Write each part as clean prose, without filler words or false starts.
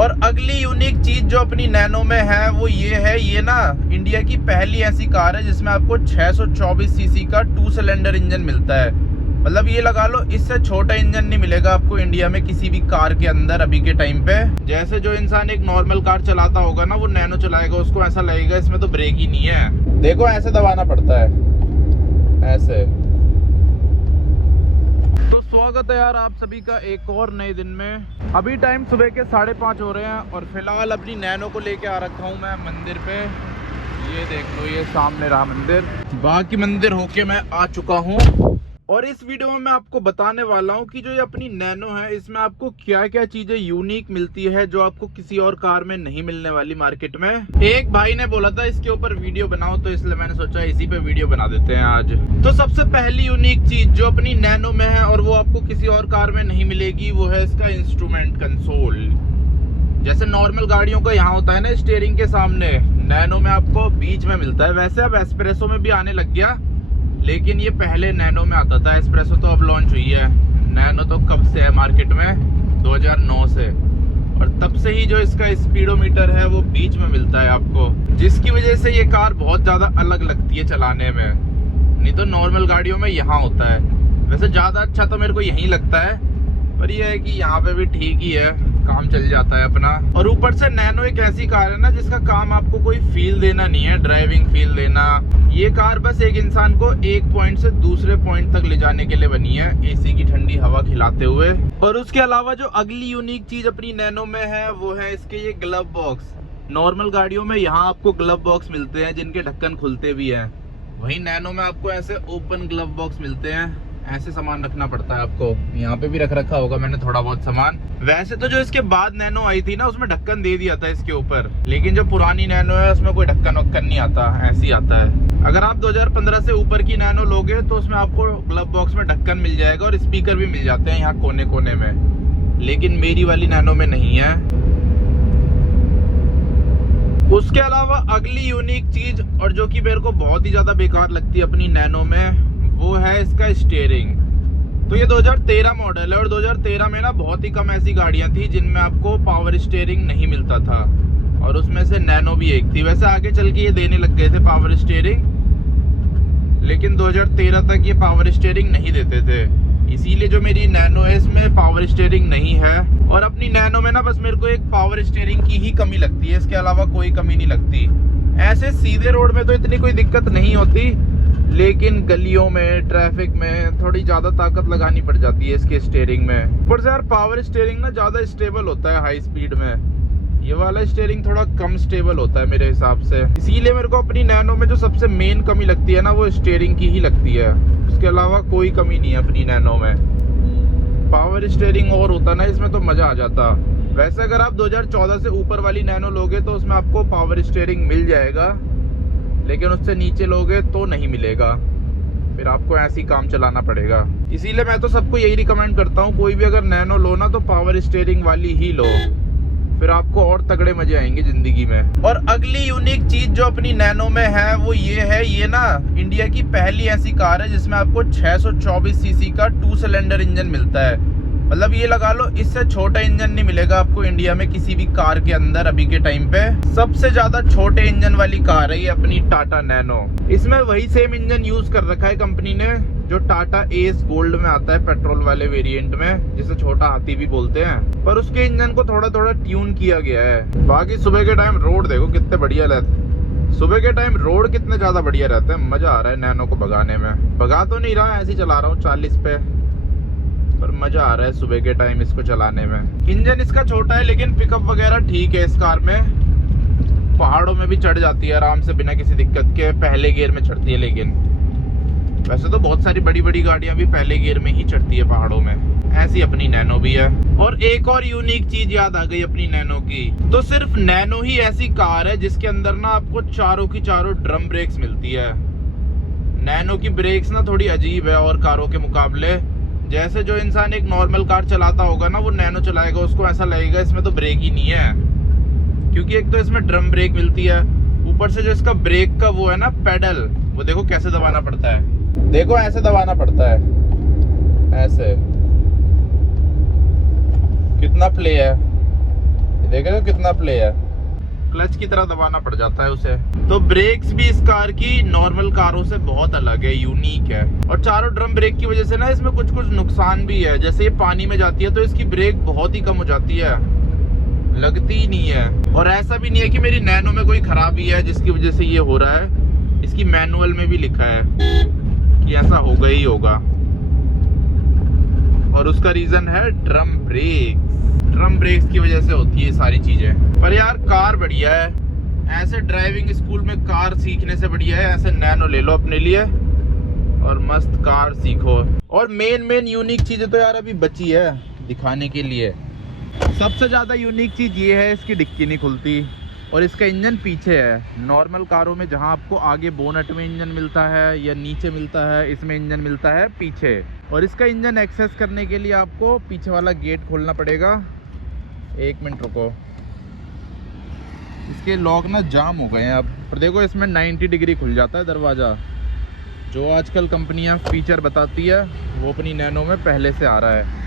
और अगली यूनिक चीज जो अपनी नैनो में है वो ये है, ये ना इंडिया की पहली ऐसी कार है जिसमें आपको 624 सीसी का 2 सिलेंडर इंजन मिलता है। मतलब ये लगा लो, इससे छोटा इंजन नहीं मिलेगा आपको इंडिया में किसी भी कार के अंदर अभी के टाइम पे। जैसे जो इंसान एक नॉर्मल कार चलाता होगा ना, वो नैनो चलाएगा, उसको ऐसा लगेगा इसमें तो ब्रेक ही नहीं है। देखो ऐसे दबाना पड़ता है, ऐसे। तो स्वागत है यार आप सभी का एक और नए दिन में। अभी टाइम सुबह के 5:30 हो रहे हैं और फिलहाल अपनी नैनो को लेके आ रखा हूँ मैं मंदिर पे। ये देख लो, ये सामने रहा मंदिर। बाकी मंदिर होके मैं आ चुका हूँ और इस वीडियो में मैं आपको बताने वाला हूँ कि जो ये अपनी नैनो है, इसमें आपको क्या क्या चीजें यूनिक मिलती है जो आपको किसी और कार में नहीं मिलने वाली मार्केट में। एक भाई ने बोला था इसके ऊपर वीडियो बनाओ, तो इसलिए मैंने सोचा इसी पे वीडियो बना देते हैं आज। तो सबसे पहली यूनिक चीज जो अपनी नैनो में है और वो आपको किसी और कार में नहीं मिलेगी, वो है इसका इंस्ट्रूमेंट कंसोल। जैसे नॉर्मल गाड़ियों का यहाँ होता है ना स्टीयरिंग के सामने, नैनो में आपको बीच में मिलता है। वैसे अब एस्प्रेसो में भी आने लग गया, लेकिन ये पहले नैनो में आता था। एस्प्रेसो तो अब लॉन्च हुई है, नैनो तो कब से है मार्केट में, 2009 से। और तब से ही जो इसका स्पीडोमीटर है वो बीच में मिलता है आपको, जिसकी वजह से ये कार बहुत ज़्यादा अलग लगती है चलाने में। नहीं तो नॉर्मल गाड़ियों में यहाँ होता है। वैसे ज़्यादा अच्छा तो मेरे को यहीं लगता है, पर यह है कि यहाँ पे भी ठीक ही है, काम चल जाता है अपना। और ऊपर से नैनो एक ऐसी कार है ना जिसका काम आपको कोई फील देना नहीं है, ड्राइविंग फील देना। ये कार बस एक इंसान को एक पॉइंट से दूसरे पॉइंट तक ले जाने के लिए बनी है, एसी की ठंडी हवा खिलाते हुए। और उसके अलावा जो अगली यूनिक चीज अपनी नैनो में है वो है इसके ये ग्लव बॉक्स। नॉर्मल गाड़ियों में यहाँ आपको ग्लव बॉक्स मिलते हैं जिनके ढक्कन खुलते भी हैं, वहीं नैनो में आपको ऐसे ओपन ग्लव बॉक्स मिलते हैं। ऐसे सामान रखना पड़ता है आपको। यहाँ पे भी रख रखा होगा मैंने थोड़ा बहुत सामान। वैसे तो जो इसके बाद नैनो आई थी ना, उसमें ढक्कन दे दिया था इसके ऊपर, लेकिन जो पुरानी नैनो है उसमें कोई ढक्कन वक्कन नहीं आता, ऐसे ही आता है। अगर आप 2015 से ऊपर की नैनो लोगे तो उसमें आपको ग्लव बॉक्स में ढक्कन मिल जाएगा और स्पीकर भी मिल जाते हैं यहाँ कोने कोने में, लेकिन मेरी वाली नैनो में नहीं है। उसके अलावा अगली यूनिक चीज, और जो कि मेरे को बहुत ही ज्यादा बेकार लगती है अपनी नैनो में, वो है इसका स्टीयरिंग। तो ये 2013 मॉडल है और 2013 में ना बहुत ही कम ऐसी गाड़ियां थी जिनमें आपको पावर स्टीयरिंग नहीं मिलता था, और उसमें से नैनो भी एक थी। वैसे आगे चल के ये देने लग गए थे पावर स्टीयरिंग, लेकिन 2013 तक ये पावर स्टीयरिंग नहीं देते थे। इसीलिए जो मेरी नैनो है इसमें पावर स्टीयरिंग नहीं है। और अपनी नैनो में ना बस मेरे को एक पावर स्टीयरिंग की ही कमी लगती है, इसके अलावा कोई कमी नहीं लगती। ऐसे सीधे रोड में तो इतनी कोई दिक्कत नहीं होती, लेकिन गलियों में, ट्रैफिक में थोड़ी ज्यादा ताकत लगानी पड़ जाती है इसके स्टीयरिंग में। ऊपर से यार पावर स्टीयरिंग ना ज्यादा स्टेबल होता है हाई स्पीड में, ये वाला स्टीयरिंग थोड़ा कम स्टेबल होता है मेरे हिसाब से। इसीलिए मेरे को अपनी नैनो में जो सबसे मेन कमी लगती है ना, वो स्टीयरिंग की ही लगती है। उसके अलावा कोई कमी नहीं है अपनी नैनो में। पावर स्टीयरिंग और होता ना इसमें तो मजा आ जाता। वैसे अगर आप 2014 से ऊपर वाली नैनो लोगे तो उसमें आपको पावर स्टीयरिंग मिल जाएगा, लेकिन उससे नीचे लोगे तो नहीं मिलेगा, फिर आपको ऐसी काम चलाना पड़ेगा। इसीलिए मैं तो सबको यही रिकमेंड करता हूँ, कोई भी अगर नैनो लो ना तो पावर स्टीयरिंग वाली ही लो, फिर आपको और तगड़े मजे आएंगे जिंदगी में। और अगली यूनिक चीज जो अपनी नैनो में है वो ये है, ये ना इंडिया की पहली ऐसी कार है जिसमें आपको 624 सीसी का 2 सिलेंडर इंजन मिलता है। मतलब ये लगा लो, इससे छोटा इंजन नहीं मिलेगा आपको इंडिया में किसी भी कार के अंदर अभी के टाइम पे। सबसे ज्यादा छोटे इंजन वाली कार है ये अपनी टाटा नैनो। इसमें वही सेम इंजन यूज कर रखा है कंपनी ने जो टाटा एस गोल्ड में आता है पेट्रोल वाले वेरिएंट में, जिसे छोटा हाथी भी बोलते हैं, पर उसके इंजन को थोड़ा थोड़ा ट्यून किया गया है। बाकी सुबह के टाइम रोड देखो कितने बढ़िया रहते, सुबह के टाइम रोड कितने ज्यादा बढ़िया रहते हैं। मजा आ रहा है नैनो को भगाने में। भगा तो नहीं रहा, ऐसे ही चला रहा हूँ 40 पे, पर मजा आ रहा है सुबह के टाइम इसको चलाने में। इंजन इसका छोटा है लेकिन पिकअप वगैरह ठीक है इस कार में। पहाड़ों में भी चढ़ जाती है आराम से बिना किसी दिक्कत के, पहले गियर में चढ़ती है। लेकिन वैसे तो बहुत सारी बड़ी बड़ी गाड़ियां भी पहले गियर में ही चढ़ती है पहाड़ों में, ऐसी अपनी नैनो भी है। और एक और यूनिक चीज याद आ गई अपनी नैनो की, तो सिर्फ नैनो ही ऐसी कार है जिसके अंदर ना आपको चारों की चारों ड्रम ब्रेक्स मिलती है। नैनो की ब्रेक्स ना थोड़ी अजीब है और कारों के मुकाबले। जैसे जो इंसान एक नॉर्मल कार चलाता होगा ना, वो नैनो चलाएगा, उसको ऐसा लगेगा इसमें तो ब्रेक ही नहीं है, क्योंकि एक तो इसमें ड्रम ब्रेक मिलती है, ऊपर से जो इसका ब्रेक का वो है ना पेडल, वो देखो कैसे दबाना पड़ता है। देखो ऐसे दबाना पड़ता है, ऐसे। कितना प्ले है, देख रहे हो कितना प्ले है, क्लच की तरह दबाना पड़ जाता है उसे। तो ब्रेक्स भी इस कार की नॉर्मल कारों से बहुत अलग है, यूनिक है। और चारों ड्रम ब्रेक की वजह से ना इसमें कुछ कुछ नुकसान भी है। जैसे ये पानी में जाती है तो इसकी ब्रेक बहुत ही कम हो जाती है, लगती ही नहीं है। और ऐसा भी नहीं है कि मेरी नैनो में कोई खराबी है जिसकी वजह से ये हो रहा है। इसकी मैनुअल में भी लिखा है कि ऐसा होगा ही होगा, और उसका रीजन है ड्रम ब्रेक्स। ड्रम ब्रेक्स की वजह से होती है सारी चीजें। पर यार कार बढ़िया है, ऐसे ड्राइविंग स्कूल में कार सीखने से बढ़िया है ऐसे नैनो ले लो अपने लिए और मस्त कार सीखो। और मेन यूनिक चीजें तो यार अभी बची है दिखाने के लिए। सबसे ज्यादा यूनिक चीज ये है, इसकी डिक्की नहीं खुलती और इसका इंजन पीछे है। नॉर्मल कारों में जहां आपको आगे बोनट में इंजन मिलता है या नीचे मिलता है, इसमें इंजन मिलता है पीछे। और इसका इंजन एक्सेस करने के लिए आपको पीछे वाला गेट खोलना पड़ेगा। एक मिनट रुको, इसके लॉक ना जाम हो गए हैं अब। पर देखो इसमें 90 डिग्री खुल जाता है दरवाज़ा, जो आजकल कंपनियां फीचर बताती है वो अपनी नैनो में पहले से आ रहा है।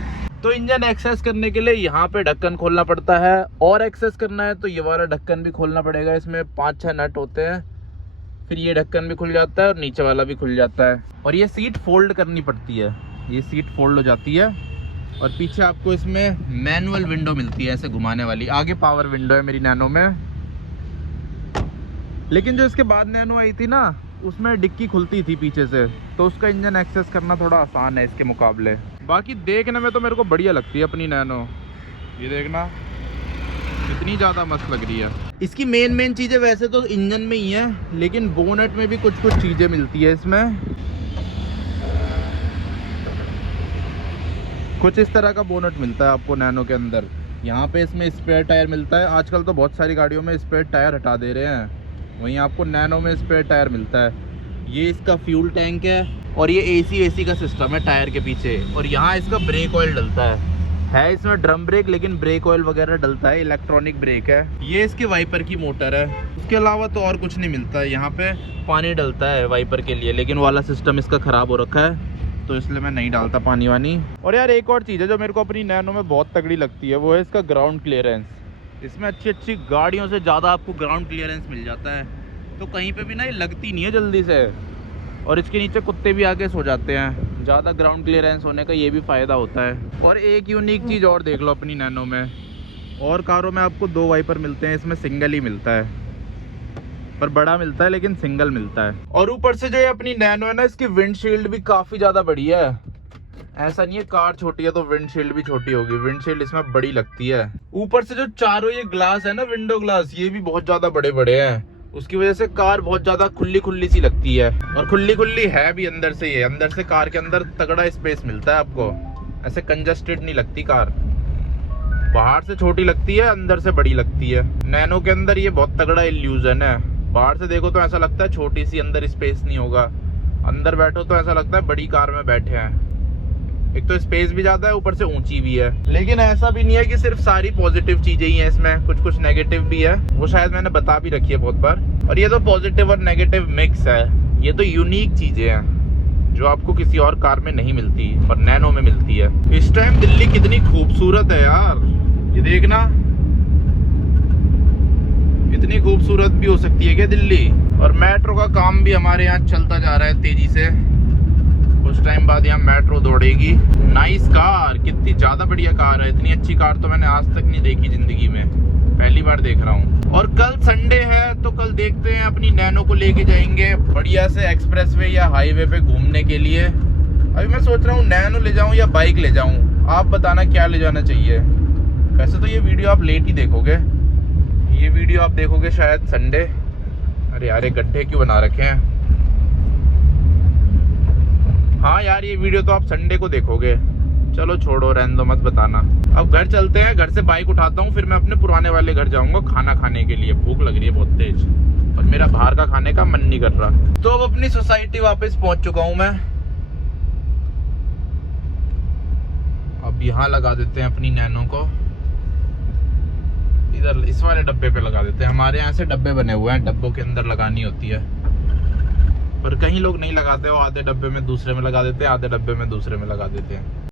तो इंजन एक्सेस करने के लिए यहाँ पे ढक्कन खोलना पड़ता है, और एक्सेस करना है तो ये वाला ढक्कन भी खोलना पड़ेगा। इसमें 5-6 नट होते हैं, फिर ये ढक्कन भी खुल जाता है और नीचे वाला भी खुल जाता है। और ये सीट फोल्ड करनी पड़ती है, ये सीट फोल्ड हो जाती है। और पीछे आपको इसमें मैनुअल विंडो मिलती है ऐसे घुमाने वाली। आगे पावर विंडो है मेरी नैनो में, लेकिन जो इसके बाद नैनो आई थी ना उसमें डिक्की खुलती थी पीछे से, तो उसका इंजन एक्सेस करना थोड़ा आसान है इसके मुकाबले। बाकी देखने में तो मेरे को बढ़िया लगती है अपनी नैनो, ये देखना कितनी ज़्यादा मस्त लग रही है। इसकी मेन चीज़ें वैसे तो इंजन में ही है, लेकिन बोनेट में भी कुछ चीज़ें मिलती है इसमें। कुछ इस तरह का बोनट मिलता है आपको नैनो के अंदर। यहाँ पे इसमें स्पेयर टायर मिलता है। आजकल तो बहुत सारी गाड़ियों में स्पेयर टायर हटा दे रहे हैं, वहीं आपको नैनो में स्पेयर टायर मिलता है। ये इसका फ्यूल टैंक है और ये एसी का सिस्टम है टायर के पीछे। और यहाँ इसका ब्रेक ऑयल डलता है इसमें ड्रम ब्रेक, लेकिन ब्रेक ऑयल वगैरह डलता है, इलेक्ट्रॉनिक ब्रेक है। ये इसके वाइपर की मोटर है, उसके अलावा तो और कुछ नहीं मिलता है। यहाँ पे पानी डलता है वाइपर के लिए, लेकिन वाला सिस्टम इसका ख़राब हो रखा है तो इसलिए मैं नहीं डालता पानी वानी। और यार एक और चीज़ है जो मेरे को अपनी नैनो में बहुत तगड़ी लगती है, वो है इसका ग्राउंड क्लियरेंस। इसमें अच्छी गाड़ियों से ज़्यादा आपको ग्राउंड क्लियरेंस मिल जाता है, तो कहीं पे भी ना ये लगती नहीं है जल्दी से। और इसके नीचे कुत्ते भी आके सो जाते हैं, ज़्यादा ग्राउंड क्लियरेंस होने का ये भी फ़ायदा होता है। और एक यूनिक चीज़ और देख लो अपनी नैनो में, और कारों में आपको 2 वाइपर मिलते हैं, इसमें सिंगल ही मिलता है। पर बड़ा मिलता है लेकिन सिंगल मिलता है। और ऊपर से जो ये अपनी नैनो है ना, इसकी विंडशील्ड भी काफ़ी ज़्यादा बड़ी है। ऐसा नहीं है कार छोटी है तो विंडशील्ड भी छोटी होगी, विंडशील्ड इसमें बड़ी लगती है। ऊपर से जो चारों ये ग्लास है ना, विंडो ग्लास, ये भी बहुत ज़्यादा बड़े बड़े हैं। उसकी वजह से कार बहुत ज़्यादा खुली सी लगती है, और खुली है भी अंदर से। ये अंदर से कार के अंदर तगड़ा स्पेस मिलता है आपको, ऐसे कंजस्टेड नहीं लगती कार। बाहर से छोटी लगती है, अंदर से बड़ी लगती है। नैनो के अंदर ये बहुत तगड़ा इल्यूजन है। बाहर से देखो तो ऐसा लगता है छोटी सी, अंदर स्पेस नहीं होगा। अंदर बैठो तो ऐसा लगता है बड़ी कार में बैठे हैं। एक तो स्पेस भी ज़्यादा है, ऊपर से ऊंची भी है। लेकिन ऐसा भी नहीं है कि सिर्फ सारी पॉजिटिव चीज़ें ही हैं इसमें, कुछ नेगेटिव भी है, वो शायद मैंने बता भी रखी है बहुत बार। और ये तो पॉजिटिव और नेगेटिव मिक्स है। ये तो यूनिक चीज़ें हैं जो आपको किसी और कार में नहीं मिलती और नैनो में मिलती है। इस टाइम दिल्ली कितनी खूबसूरत है यार, ये देखना। इतनी खूबसूरत भी हो सकती है क्या दिल्ली? और मेट्रो का काम भी हमारे यहाँ चलता जा रहा है तेजी से। कुछ टाइम बाद यहाँ मेट्रो दौड़ेगी। नाइस कार, कितनी ज़्यादा बढ़िया कार है। इतनी अच्छी कार तो मैंने आज तक नहीं देखी ज़िंदगी में, पहली बार देख रहा हूँ। और कल संडे है तो कल देखते हैं अपनी नैनो को लेके जाएंगे बढ़िया से एक्सप्रेसवे या हाईवे पे घूमने के लिए। अभी मैं सोच रहा हूँ नैनो ले जाऊँ या बाइक ले जाऊँ, आप बताना क्या ले जाना चाहिए। वैसे तो ये वीडियो आप लेट ही देखोगे, ये वीडियो आप देखोगे शायद संडे। अरे यार ये गड्ढे क्यों बना रखे हैं। हाँ यार ये वीडियो तो आप संडे को देखोगे। चलो छोड़ो, रहने दो, मत बताना। अब घर चलते हैं, घर से बाइक उठाता हूँ, फिर मैं अपने पुराने वाले घर जाऊंगा खाना खाने के लिए। भूख लग रही है बहुत तेज और मेरा बाहर का खाने का मन नहीं कर रहा। तो अब अपनी सोसाइटी वापस पहुंच चुका हूँ मैं। अब यहाँ लगा देते हैं अपनी नैनो को, इधर इस वाले डब्बे पे लगा देते हैं। हमारे यहाँ से डब्बे बने हुए हैं, डब्बों के अंदर लगानी होती है, पर कहीं लोग नहीं लगाते हो। आधे डब्बे में दूसरे में लगा देते हैं, आधे डब्बे में दूसरे में लगा देते हैं।